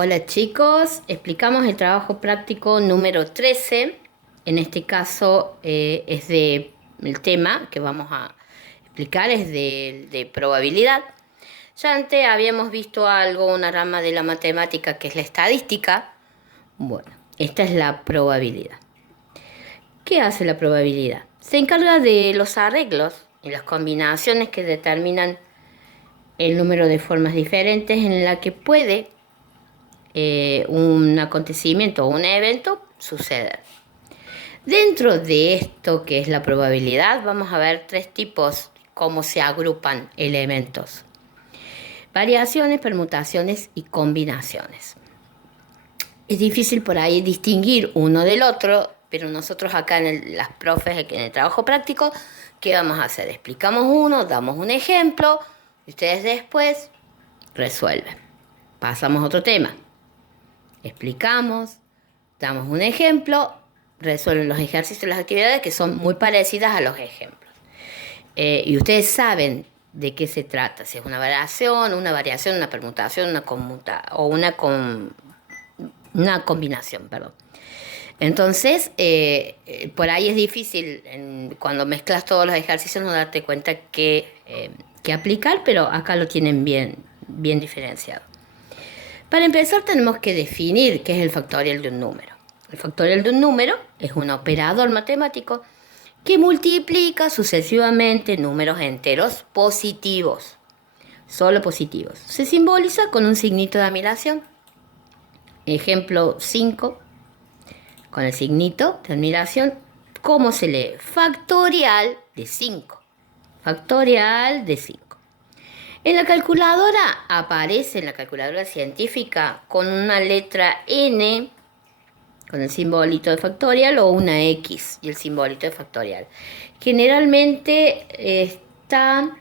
Hola chicos, explicamos el trabajo práctico número 13. En este caso el tema que vamos a explicar es de probabilidad. Ya antes habíamos visto algo, una rama de la matemática que es la estadística. Bueno, esta es la probabilidad. ¿Qué hace la probabilidad? Se encarga de los arreglos y las combinaciones que determinan el número de formas diferentes en la que puede un acontecimiento o un evento suceder. Dentro de esto que es la probabilidad, vamos a ver tres tipos, cómo se agrupan elementos. Variaciones, permutaciones y combinaciones. Es difícil por ahí distinguir uno del otro, pero nosotros acá las profes, en el trabajo práctico, ¿qué vamos a hacer? Explicamos uno, damos un ejemplo, y ustedes después resuelven. Pasamos a otro tema. Explicamos, damos un ejemplo, resuelven los ejercicios y las actividades que son muy parecidas a los ejemplos. Y ustedes saben de qué se trata, si es una variación, una permutación, una combinación, perdón. Entonces, por ahí es difícil, cuando mezclas todos los ejercicios, no darte cuenta qué aplicar, pero acá lo tienen bien diferenciado. Para empezar tenemos que definir qué es el factorial de un número. El factorial de un número es un operador matemático que multiplica sucesivamente números enteros positivos, solo positivos. Se simboliza con un signito de admiración. Ejemplo 5, con el signito de admiración, ¿cómo se lee? Factorial de 5. Factorial de 5. En la calculadora aparece, en la calculadora científica, con una letra N, con el simbolito de factorial, o una X y el simbolito de factorial. Generalmente está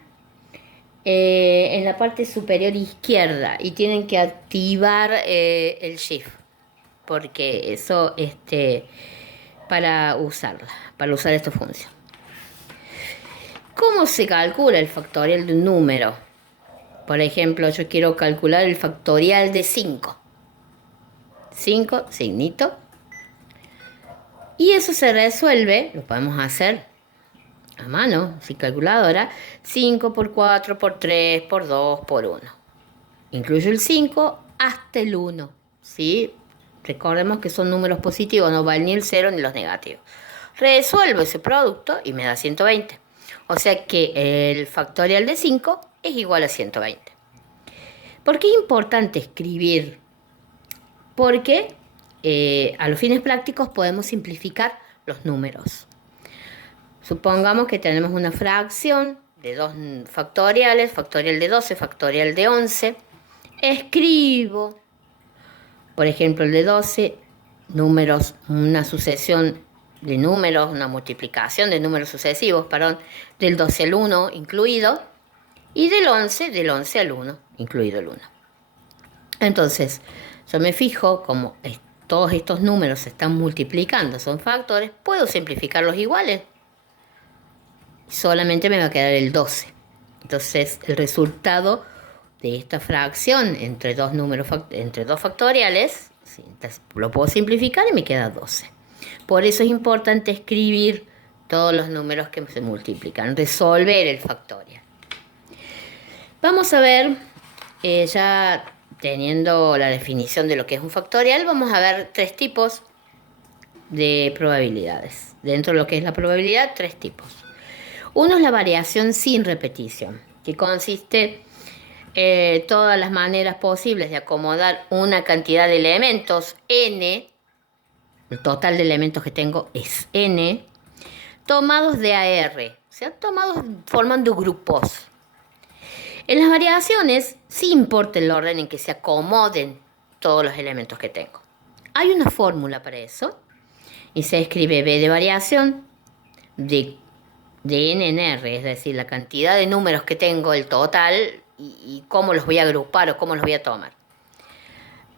en la parte superior izquierda y tienen que activar el Shift, porque eso para usar esta función. ¿Cómo se calcula el factorial de un número? Por ejemplo, yo quiero calcular el factorial de 5. 5, signito. Y eso se resuelve, lo podemos hacer a mano, sin calculadora, 5 por 4, por 3, por 2, por 1. Incluyo el 5 hasta el 1, ¿sí? Recordemos que son números positivos, no valen ni el 0 ni los negativos. Resuelvo ese producto y me da 120. O sea que el factorial de 5 es igual a 120. ¿Por qué es importante escribir? Porque a los fines prácticos podemos simplificar los números. Supongamos que tenemos una fracción de dos factoriales, factorial de 12, factorial de 11. Escribo, por ejemplo, el de 12, números, una sucesión de números, una multiplicación de números sucesivos, del 12 al 1 incluido, y del 11 al 1, incluido el 1. Entonces, yo me fijo como todos estos números se están multiplicando, son factores, puedo simplificarlos iguales. Solamente me va a quedar el 12. Entonces, el resultado de esta fracción entre dos factoriales, ¿sí? Lo puedo simplificar y me queda 12. Por eso es importante escribir todos los números que se multiplican, resolver el factorial. Vamos a ver, ya teniendo la definición de lo que es un factorial, vamos a ver tres tipos de probabilidades. Dentro de lo que es la probabilidad, tres tipos. Uno es la variación sin repetición, que consiste en todas las maneras posibles de acomodar una cantidad de elementos, n, el total de elementos que tengo es n, tomados de AR, o sea, tomados formando grupos. En las variaciones, sí importa el orden en que se acomoden todos los elementos que tengo. Hay una fórmula para eso, y se escribe B de variación de n en R, es decir, la cantidad de números que tengo, el total, y cómo los voy a agrupar o cómo los voy a tomar.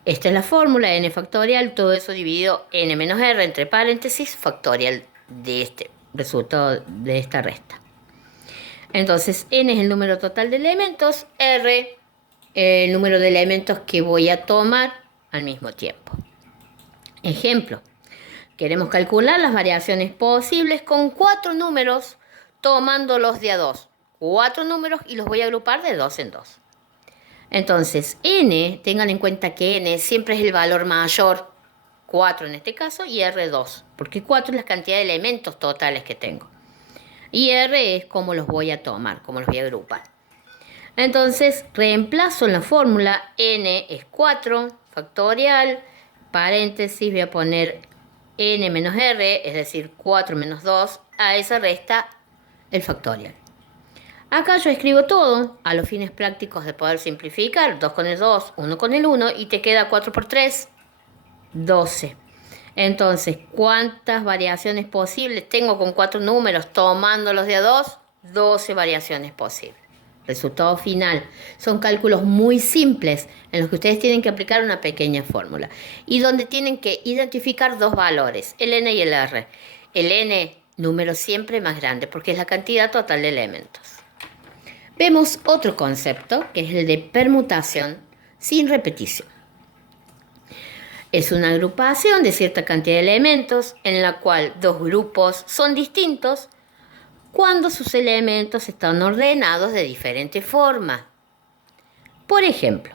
Esta es la fórmula, n factorial, todo eso dividido n menos r, entre paréntesis, factorial de este resultado de esta resta. Entonces, n es el número total de elementos, r el número de elementos que voy a tomar al mismo tiempo. Ejemplo, queremos calcular las variaciones posibles con 4 números tomándolos de a 2. 4 números y los voy a agrupar de 2 en 2. Entonces, n, tengan en cuenta que n siempre es el valor mayor, 4 en este caso, y r 2, porque 4 es la cantidad de elementos totales que tengo. Y r es cómo los voy a tomar, cómo los voy a agrupar. Entonces, reemplazo en la fórmula, n es 4, factorial, paréntesis, voy a poner n menos r, es decir, 4 menos 2, a esa resta el factorial. Acá yo escribo todo a los fines prácticos de poder simplificar. 2 con el 2, 1 con el 1 y te queda 4 por 3, 12. Entonces, ¿cuántas variaciones posibles tengo con 4 números tomándolos de a 2? 12 variaciones posibles. Resultado final. Son cálculos muy simples en los que ustedes tienen que aplicar una pequeña fórmula y donde tienen que identificar dos valores, el n y el r. El n, número siempre más grande porque es la cantidad total de elementos. Vemos otro concepto, que es el de permutación sin repetición. Es una agrupación de cierta cantidad de elementos en la cual dos grupos son distintos cuando sus elementos están ordenados de diferente forma. Por ejemplo,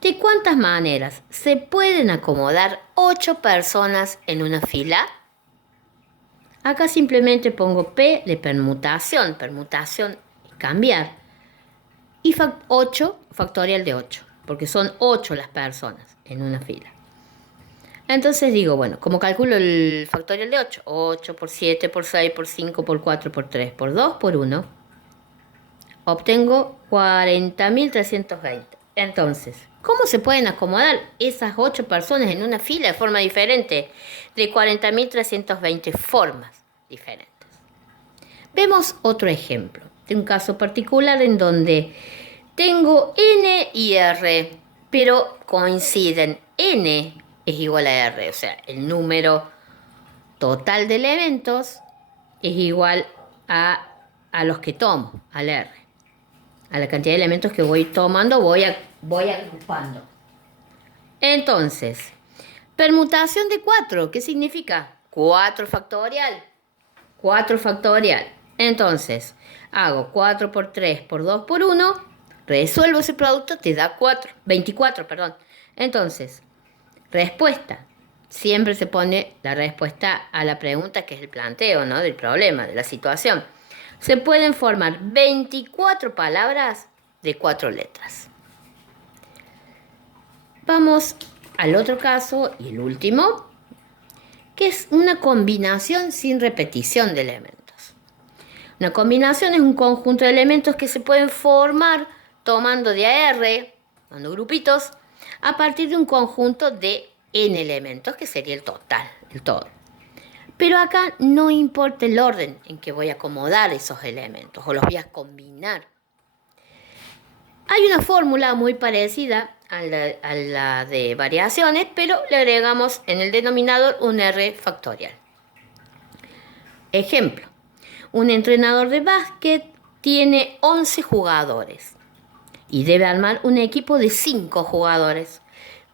¿de cuántas maneras se pueden acomodar 8 personas en una fila? Acá simplemente pongo P de permutación. Permutación es cambiar. Y 8, factorial de 8, porque son 8 las personas en una fila. Entonces digo, bueno, ¿cómo calculo el factorial de 8? 8 por 7, por 6, por 5, por 4, por 3, por 2, por 1. Obtengo 40.320. Entonces, ¿cómo se pueden acomodar esas 8 personas en una fila de forma diferente? De 40.320 formas diferentes. Vemos otro ejemplo de un caso particular en donde tengo n y r, pero coinciden. N es igual a r, o sea, el número total de elementos es igual a los que tomo, al r. A la cantidad de elementos que voy tomando, voy agrupando. Entonces, permutación de 4, ¿qué significa? 4 factorial. 4 factorial. Entonces, hago 4 por 3 por 2 por 1, resuelvo ese producto, te da 24. Entonces, respuesta. Siempre se pone la respuesta a la pregunta que es el planteo, ¿no? Del problema, de la situación. Se pueden formar 24 palabras de 4 letras. Vamos al otro caso y el último, que es una combinación sin repetición de elementos. Una combinación es un conjunto de elementos que se pueden formar tomando de a r, tomando grupitos, a partir de un conjunto de n elementos, que sería el total, el todo. Pero acá no importa el orden en que voy a acomodar esos elementos o los voy a combinar. Hay una fórmula muy parecida a la de variaciones, pero le agregamos en el denominador un r factorial. Ejemplo. Un entrenador de básquet tiene 11 jugadores y debe armar un equipo de 5 jugadores.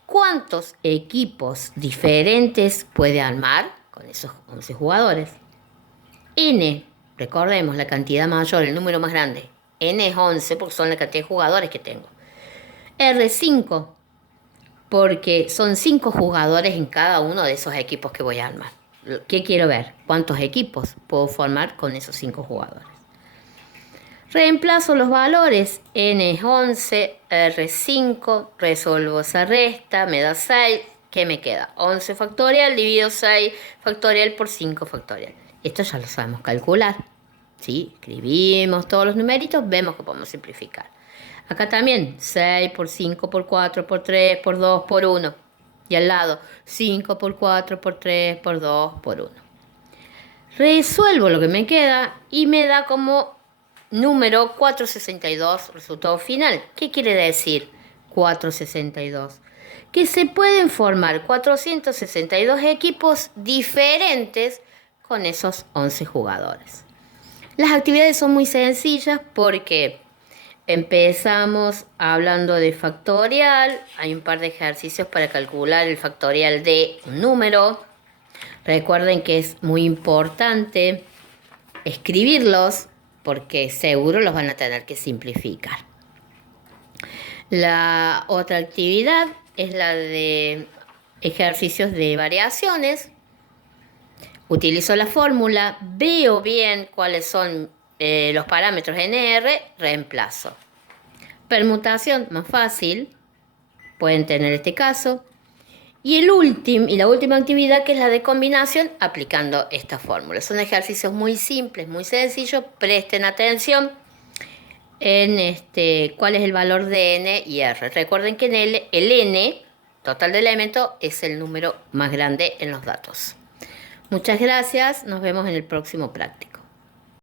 ¿Cuántos equipos diferentes puede armar con esos 11 jugadores? N, recordemos la cantidad mayor, el número más grande. N es 11 porque son la cantidad de jugadores que tengo. R 5 porque son 5 jugadores en cada uno de esos equipos que voy a armar. ¿Qué quiero ver? ¿Cuántos equipos puedo formar con esos 5 jugadores? Reemplazo los valores. N es 11, R 5, resuelvo esa resta, me da 6. ¿Qué me queda? 11 factorial dividido 6 factorial por 5 factorial. Esto ya lo sabemos calcular. ¿Sí? Escribimos todos los numeritos, vemos que podemos simplificar. Acá también 6 por 5 por 4 por 3 por 2 por 1. Y al lado, 5 por 4 por 3 por 2 por 1. Resuelvo lo que me queda y me da como número 462, resultado final. ¿Qué quiere decir 462? Que se pueden formar 462 equipos diferentes con esos 11 jugadores. Las actividades son muy sencillas porque Empezamos hablando de factorial. Hay un par de ejercicios para calcular el factorial de un número. Recuerden que es muy importante escribirlos porque seguro los van a tener que simplificar. La otra actividad es la de ejercicios de variaciones. Utilizo la fórmula, veo bien cuáles son los parámetros NR, reemplazo. Permutación, más fácil, pueden tener este caso. Y la última actividad, que es la de combinación, aplicando esta fórmula. Son ejercicios muy simples, muy sencillos. Presten atención en cuál es el valor de n y r. Recuerden que en el n, total de elementos, es el número más grande en los datos. Muchas gracias. Nos vemos en el próximo práctico.